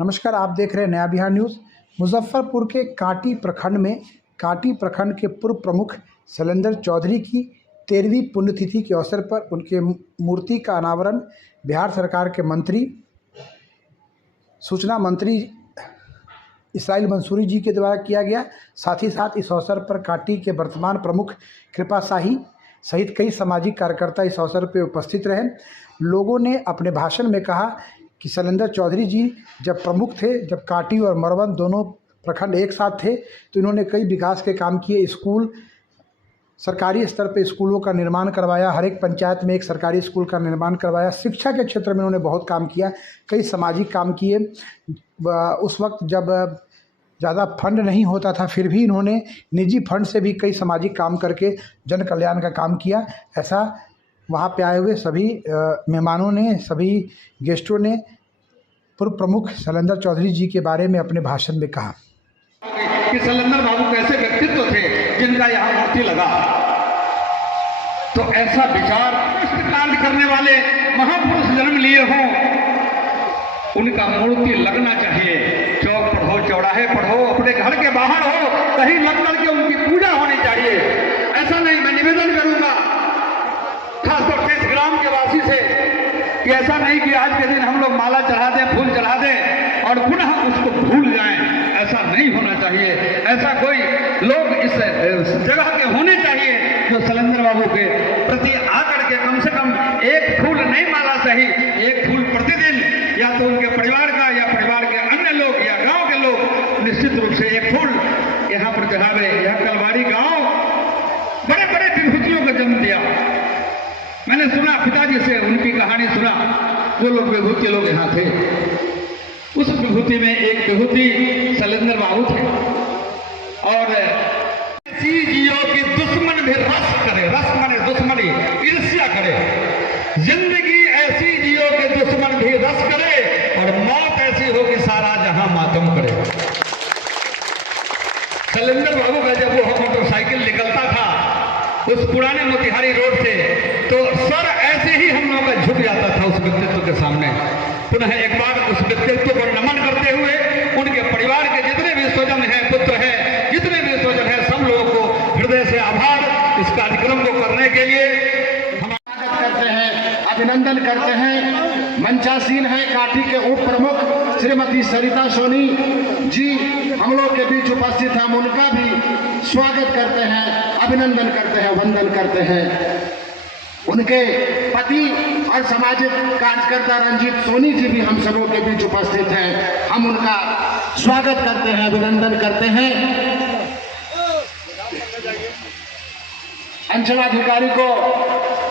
नमस्कार, आप देख रहे हैं नया बिहार न्यूज़। मुजफ्फरपुर के कांटी प्रखंड में कांटी प्रखंड के पूर्व प्रमुख शैलेंद्र चौधरी की 13वीं पुण्यतिथि के अवसर पर उनके मूर्ति का अनावरण बिहार सरकार के मंत्री सूचना मंत्री इसराइल मंसूरी जी के द्वारा किया गया। साथ ही साथ इस अवसर पर कांटी के वर्तमान प्रमुख कृपा शाही सहित कई सामाजिक कार्यकर्ता इस अवसर पर उपस्थित रहे। लोगों ने अपने भाषण में कहा कि शैलेंद्र चौधरी जी जब प्रमुख थे, जब कांटी और मरवन दोनों प्रखंड एक साथ थे, तो इन्होंने कई विकास के काम किए। स्कूल, सरकारी स्तर पे स्कूलों का निर्माण करवाया, हर एक पंचायत में एक सरकारी स्कूल का निर्माण करवाया। शिक्षा के क्षेत्र में उन्होंने बहुत काम किया, कई सामाजिक काम किए। उस वक्त जब ज़्यादा फंड नहीं होता था, फिर भी इन्होंने निजी फंड से भी कई सामाजिक काम करके जन कल्याण का काम किया। ऐसा वहाँ पे आए हुए सभी मेहमानों ने, सभी गेस्टों ने पूर्व प्रमुख शैलेंद्र चौधरी जी के बारे में अपने भाषण में कहा कि शैलेंद्र बाबू कैसे व्यक्तित्व थे जिनका यहाँ मूर्ति लगा। तो ऐसा विचार कांड करने वाले महापुरुष जन्म लिए हों, उनका मूर्ति लगना चाहिए। चौक पर हो, चौराहे पर हो, अपने घर के बाहर हो, कहीं लग करके उनकी पूजा होनी चाहिए। ऐसा नहीं, मैं निवेदन करूंगा खासतौर से इस ग्राम के वासी से कि ऐसा नहीं कि आज के दिन हम लोग माला चढ़ा दें, फूल चढ़ा दें और पुनः उसको भूल जाएं। ऐसा नहीं होना चाहिए। ऐसा कोई लोग इस जगह के होने चाहिए जो शैलेंद्र बाबू के प्रति आकर के कम से कम एक फूल नहीं, माला सही, एक फूल प्रतिदिन, या तो उनके परिवार का या परिवार के अन्य लोग या गांव के लोग निश्चित रूप से एक फूल यहाँ पर चढ़ावे। यह कलवारी गांव बड़े बड़े विभूतियों का जन्म दिया। मैंने सुना पिताजी से, उनकी कहानी सुना, जो लोग विभूति लोग यहाँ थे। उस विभूति में एक विभूति शैलेंद्र बाबू थे। और ऐसी जियो की दुश्मन भी रस करे, रस माने दुश्मनी, ईर्ष्या करे। जिंदगी ऐसी जियो के दुश्मन भी रस करे और मौत ऐसी हो कि सारा जहां मातम करे। शैलेंद्र बाबू का जब वो मोटरसाइकिल निकलता था उस पुराने मोतिहारी रोड से, तो सर ऐसे ही हम लोगों का झुक जाता था उस व्यक्तित्व के सामने। पुनः एक बार उस व्यक्तित्व को नमन करते हुए उनके परिवार के जितने भी स्वजन हैं, पुत्र हैं, जितने भी स्वजन हैं, सब लोगों को हृदय से आभार। इस कार्यक्रम को करने के लिए हम स्वागत करते हैं, अभिनंदन करते हैं। मंचासीन है कांटी के उप प्रमुख श्रीमती सरिता सोनी जी हम लोग के बीच उपस्थित हैं। हम उनका भी स्वागत करते हैं, अभिनंदन करते हैं, वंदन करते हैं। उनके पति और सामाजिक कार्यकर्ता रंजीत सोनी जी भी हम सबों के बीच उपस्थित हैं। हम उनका स्वागत करते हैं, अभिनंदन करते हैं। अंचलाधिकारी को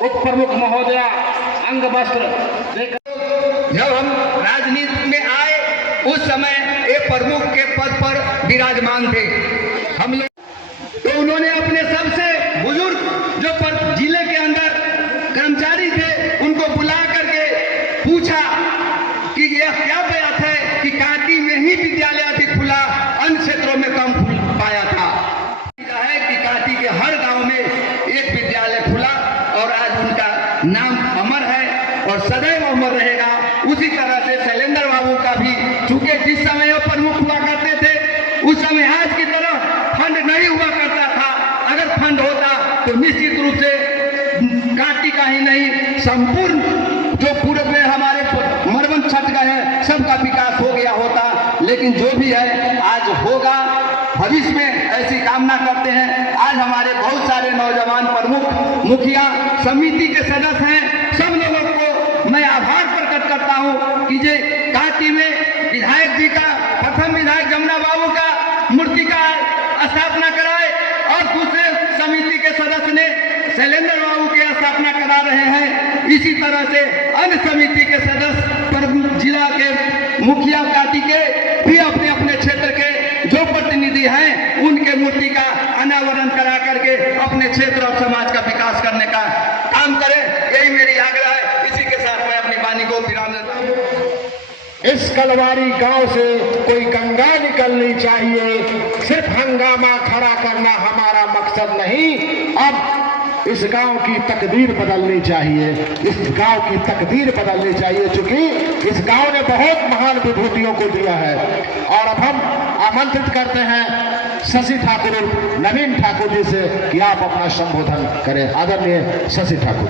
उप प्रमुख महोदया अंग वस्त्र देकर जब हम राजनीति में आए उस समय एक प्रमुख के पद पर विराजमान थे हम लोग। तो उन्होंने अपने सबसे बुजुर्ग जो जिले के अंदर कर्मचारी थे उनको बुला करके पूछा कि यह क्या बात है कि कांटी में ही विद्यालय अधिक खुला, अन्य क्षेत्रों में कम खुल पाया था। है कि कांटी के हर गांव में एक विद्यालय खुला और आज उनका नाम अमर है और सदैव अमर रहेगा। उसी तरह से शैलेंद्र बाबू का भी, चूंकि जिस समय वो प्रमुख हुआ करते थे उस समय आज की तरह फंड नहीं हुआ करता था। अगर फंड होता तो निश्चित रूप से कांटी का ही नहीं, संपूर्ण जो पूरे में हमारे मरवन छठ का है सबका विकास हो गया होता। लेकिन जो भी है आज होगा, भविष्य में ऐसी कामना करते हैं। आज हमारे बहुत सारे नौजवान प्रमुख, मुखिया, समिति के सदस्य हैं, सब लोगों को मैं आभार प्रकट करता हूं कि जे कांटी में विधायक जी का, प्रथम विधायक जमुना बाबू का मूर्ति का स्थापना कराए और दूसरे समिति के सदस्य ने शैलेंद्र बाबू की स्थापना करा रहे हैं। इसी तरह से अन्य समिति के सदस्य, जिला के मुखिया कांटी के भी अपने अपने क्षेत्र के जो प्रतिनिधि हैं उनके मूर्ति का अनावरण करा करके अपने क्षेत्र और समाज का विकास करने का काम करें, यही मेरी आग्रह है। इसी के साथ मैं अपनी वाणी को विराम देता हूं। इस कलवारी गांव से कोई गंगा निकलनी चाहिए, सिर्फ हंगामा खड़ा करना हमारा मकसद नहीं। अब इस गांव की तकदीर बदलनी चाहिए, इस गांव की तकदीर बदलनी चाहिए, क्योंकि इस गांव ने बहुत महान विभूतियों को दिया है। और अब हम आमंत्रित करते हैं शशि ठाकुर, नवीन ठाकुर जी से कि आप अपना संबोधन करें। आदरणीय शशि ठाकुर।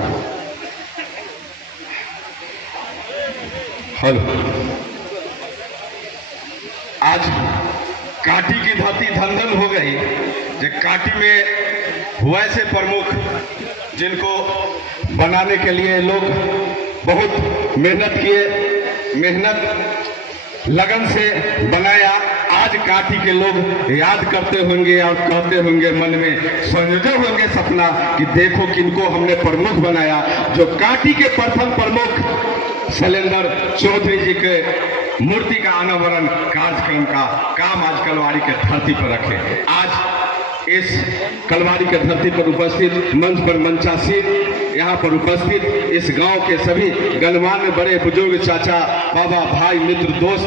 हेलो, आज काटी की धरती धन धन हो गई। जो काटी में हुआ से प्रमुख जिनको बनाने के लिए लोग बहुत मेहनत किए, मेहनत लगन से बनाया। आज काटी के लोग याद करते होंगे और कहते होंगे, मन में संजोए होंगे सपना कि देखो किनको हमने प्रमुख बनाया। जो काटी के प्रथम प्रमुख शैलेंद्र चौधरी जी के मूर्ति का अनावरण कार्यक्रम का काम आज कलवारी के धरती पर रखे। आज इस कलवारी के धरती पर उपस्थित मंच पर मंचासीन, यहाँ पर उपस्थित इस गांव के सभी गणमान्य बड़े बुजुर्ग, चाचा, बाबा, भाई, मित्र, दोस्त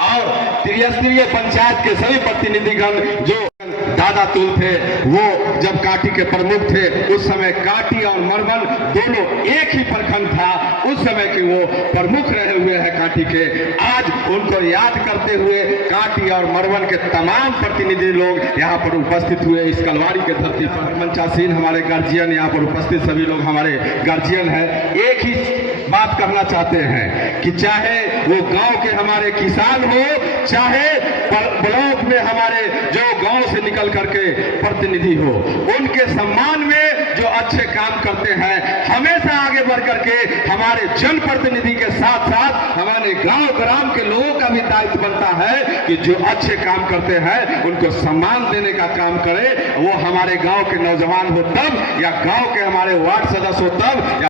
और त्रिस्तरीय पंचायत के सभी प्रतिनिधिगण जो दादा तुल थे, वो जब काटी के प्रमुख थे उस समय काटी और मरवन दोनों एक ही प्रखंड था। उस समय के वो प्रमुख रहे हुए हैं काटी के। आज उनको याद करते हुए काटी और मरवन के तमाम प्रतिनिधि लोग यहाँ पर उपस्थित हुए इस कलवारी के धरती पर। मंचासीन हमारे गार्जियन, यहाँ पर उपस्थित सभी लोग हमारे गार्जियन हैं। एक ही बात करना चाहते हैं कि चाहे वो गांव के हमारे किसान हो, चाहे ब्लॉक में हमारे जो गांव से निकल करके प्रतिनिधि हो, उनके सम्मान में जो अच्छे काम करते हैं, हमेशा आगे बढ़ करके हमारे जनप्रतिनिधि के साथ साथ हमारे गांव ग्राम के लोगों का भी दायित्व बनता है कि जो अच्छे काम करते हैं उनको सम्मान देने का काम करें। वो हमारे गांव के नौजवान हो तब, या गांव के हमारे वार्ड सदस्य हो तब,